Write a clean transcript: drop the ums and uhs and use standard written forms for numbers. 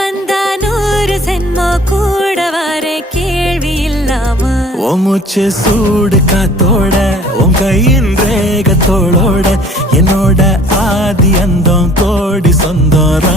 வந்தா 100 சென்மோ கூட வர கேள்வி இல்லாம உன் மூச்சு சூடு காத்தோட உன் கையின் ரேகத்தோளோட என்னோட ஆதி அந்தம் கோடி சொந்தம்